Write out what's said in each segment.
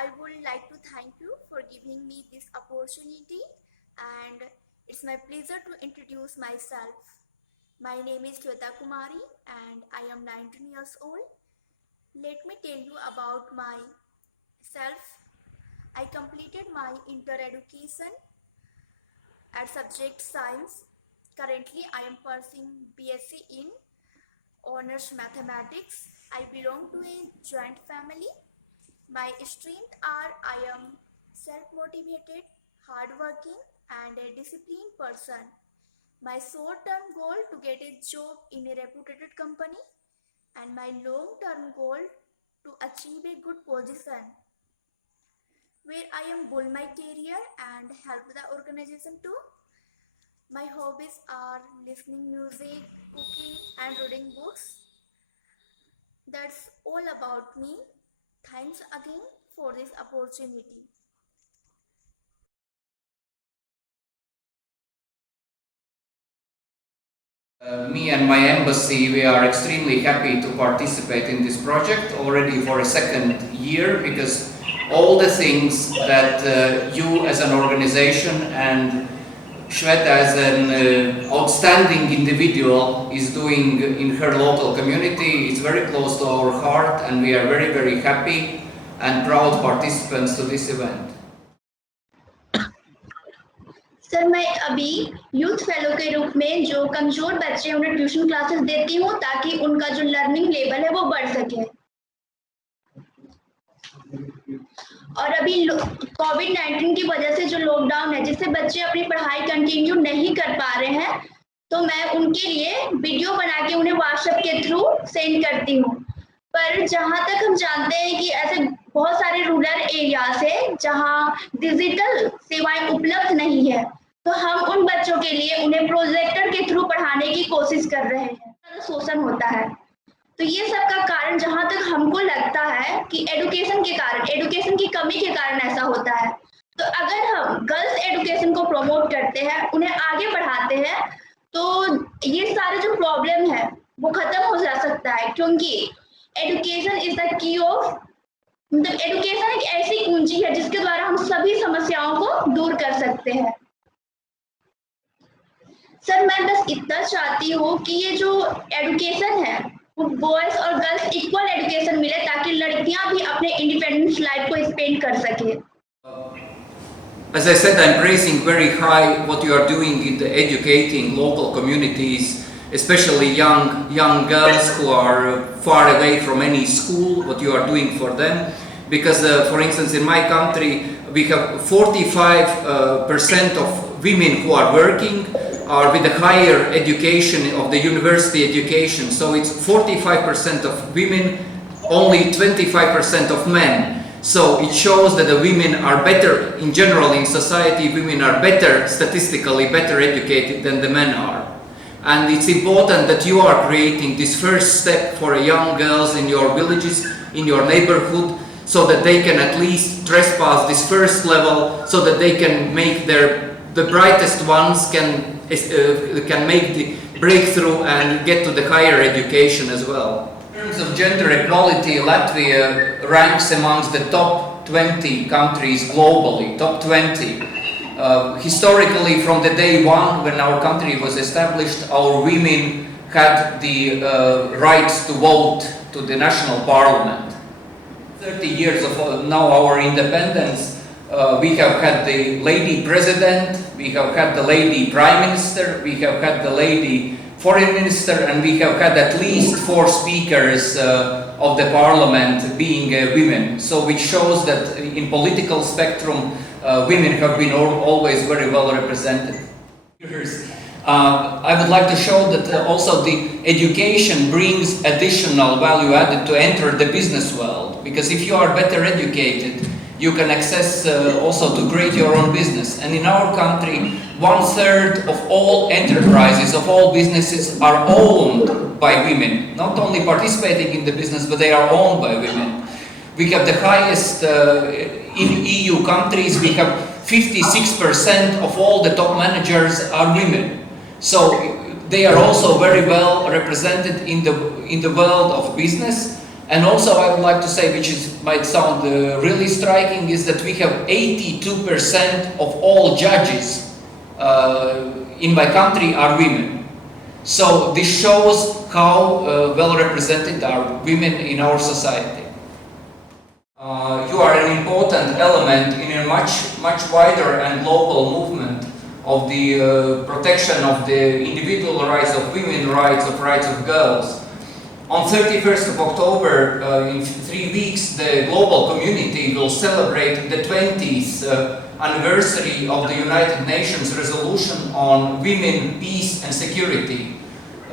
I would like to thank you for giving me this opportunity, and it's my pleasure to introduce myself. My name is Shweta and I am 19 years old. Let me tell you about myself. I completed my inter education at subject science. Currently, I am pursuing BSc in honors mathematics. I belong to a joint family. My strengths are I am self-motivated, hardworking, and a disciplined person. My short-term goal to get a job in a reputed company, and my long-term goal to achieve a good position where I am build my career and help the organization too. My hobbies are listening music, cooking, and reading books. That's all about me. Thanks again for this opportunity. Me and my embassy, we are extremely happy to participate in this project already for a second year, because all the things that you as an organization and Shweta as an outstanding individual is doing in her local community is very close to our heart, and we are very, very happy and proud participants to this event. Sir, मैं अभी youth fellow के रूप में जो कमजोर बच्चे हैं उन्हें ट्यूशन क्लासेस देती हूँ ताकि उनका जो लर्निंग लेवल है वो बढ़ सके। और अभी कोविड-19 की वजह से जो लॉकडाउन है जिससे बच्चे अपनी पढ़ाई कंटिन्यू नहीं कर पा रहे हैं, तो मैं उनके लिए वीडियो बना के उन्हें व्हाट्सएप के थ्रू सेंड करती हूँ। पर जहाँ तक हम जानते हैं कि ऐसे बहुत सारे रूरल एरियाज है जहाँ डिजिटल सेवाएं उपलब्ध नहीं है, तो हम उन बच्चों के लिए उन्हें प्रोजेक्टर के थ्रू पढ़ाने की कोशिश कर रहे हैं। शोषण होता है, तो ये सब का कारण जहाँ तक हमको लगता है कि एजुकेशन के कारण, एजुकेशन की कमी के कारण ऐसा होता है। तो अगर हम गर्ल्स एजुकेशन को प्रमोट करते हैं, उन्हें आगे बढ़ाते हैं, तो ये सारे जो प्रॉब्लम है वो खत्म हो जा सकता है, क्योंकि education is the key of, मतलब एजुकेशन एक ऐसी कुंजी है जिसके द्वारा हम सभी समस्याओं को दूर कर सकते हैं। सर, मैं बस इतना चाहती हूँ कि ये जो एजुकेशन है वो बॉयज और गर्ल्स इक्वल एजुकेशन मिले ताकि लड़कियां भी अपने इंडिपेंडेंस लाइफ को स्पेंड कर सके। As I said, I'm praising very high what you are doing in the educating local communities, especially young girls who are far away from any school, what you are doing for them. Because, for instance, in my country, we have 45% of women who are working are with a higher education of the university education. So it's 45% of women, only 25% of men. So it shows that the women are better, in general in society, women are better, statistically better educated than the men are. And it's important that you are creating this first step for young girls in your villages, in your neighborhood, so that they can at least trespass this first level, so that they can make the brightest ones can make the breakthrough and get to the higher education as well. In terms of gender equality, Latvia ranks amongst the top 20 countries globally, top 20. Historically, from the day one when our country was established, our women had the rights to vote to the national parliament. 30 years of now our independence, we have had the lady president, we have had the lady prime minister, we have had the lady foreign minister, and we have had at least 4 speakers of the parliament being women. So which shows that in political spectrum, women have been always very well represented. I would like to show that also the education brings additional value added to enter the business world, because if you are better educated, you can access also to create your own business. And in our country, 1/3 of all enterprises, of all businesses are owned by women. Not only participating in the business, but they are owned by women. We have the highest in EU countries. We have 56% of all the top managers are women. So they are also very well represented in the world of business. And also I would like to say, which might sound really striking, is that we have 82% of all judges in my country are women. So this shows how well represented are women in our society. You are an important element in a much wider and global movement of the protection of the individual rights of women, rights of girls. On 31st of October, in 3 weeks, the global community will celebrate the 20th anniversary of the United Nations resolution on women, peace and security.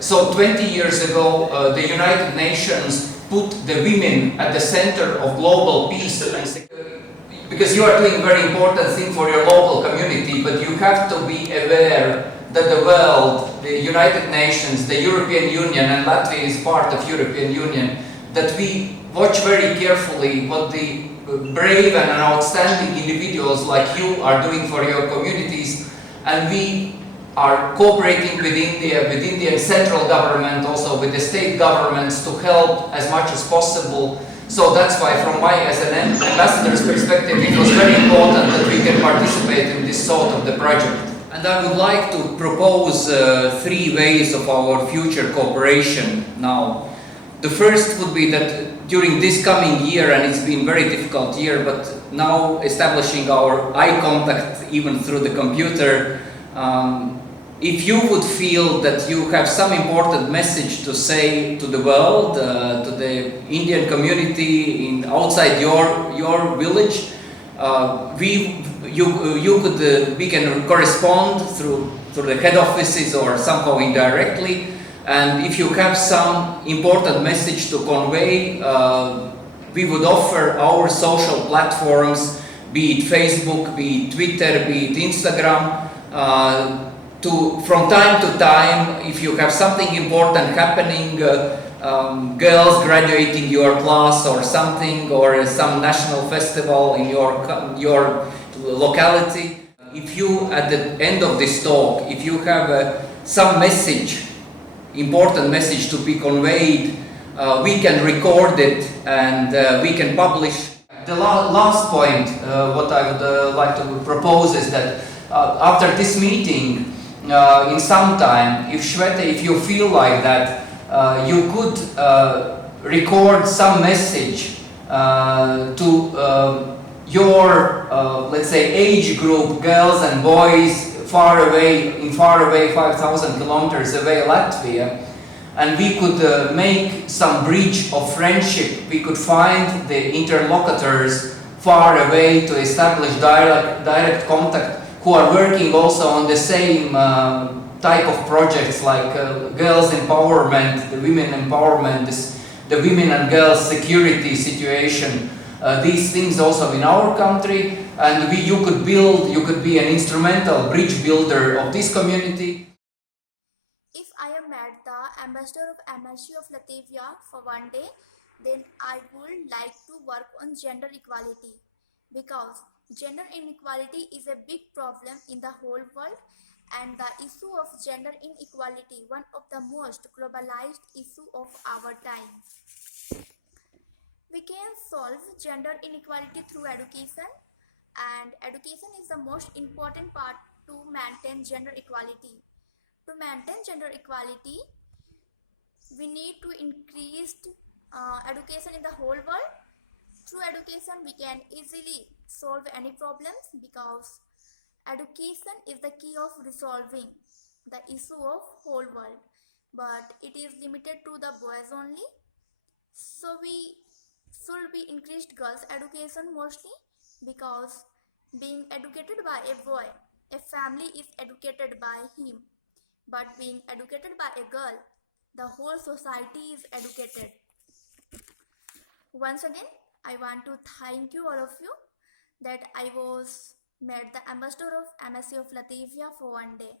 So 20 years ago, the United Nations put the women at the center of global peace and security. Because you are doing a very important thing for your local community, but you have to be aware that the world, the United Nations, the European Union, and Latvia is part of European Union, that we watch very carefully what the brave and outstanding individuals like you are doing for your communities, and we are cooperating with India, with Indian central government, also with the state governments to help as much as possible. So that's why from my, as an ambassador's perspective, it was very important that we can participate in this sort of the project. And I would like to propose 3 ways of our future cooperation now. The first would be that during this coming year, and it's been a very difficult year, but now establishing our eye contact even through the computer, if you would feel that you have some important message to say to the world, to the Indian community outside your village, we can correspond through the head offices or somehow indirectly. And if you have some important message to convey, we would offer our social platforms, be it Facebook, be it Twitter, be it Instagram, from time to time, if you have something important happening, girls graduating your class or something, or some national festival in your locality, if you, at the end of this talk, if you have some message, important message to be conveyed, we can record it and we can publish. The last point, what I would like to propose is that after this meeting, in some time, if Shweta, if you feel like that, you could record some message to your, let's say, age group, girls and boys, far away 5,000 kilometers away, Latvia, and we could make some bridge of friendship. We could find the interlocutors far away to establish direct contact, who are working also on the same type of projects like girls empowerment, the women empowerment, the women and girls security situation, these things also in our country, and you could be an instrumental bridge builder of this community. If I am at the Ambassador of Embassy of Latvia for one day, then I would like to work on gender equality, because gender inequality is a big problem in the whole world, and the issue of gender inequality, one of the most globalized issue of our time. We can solve gender inequality through education, and education is the most important part to maintain gender equality. To maintain gender equality, we need to increase education in the whole world. Through education, we can easily solve any problems, because education is the key of resolving the issue of whole world, but it is limited to the boys only. So we should be increased girls education mostly, because being educated by a boy, a family is educated by him, but being educated by a girl, the whole society is educated. Once again, I want to thank you all of you that I was made the ambassador of MSc of Latvia for one day.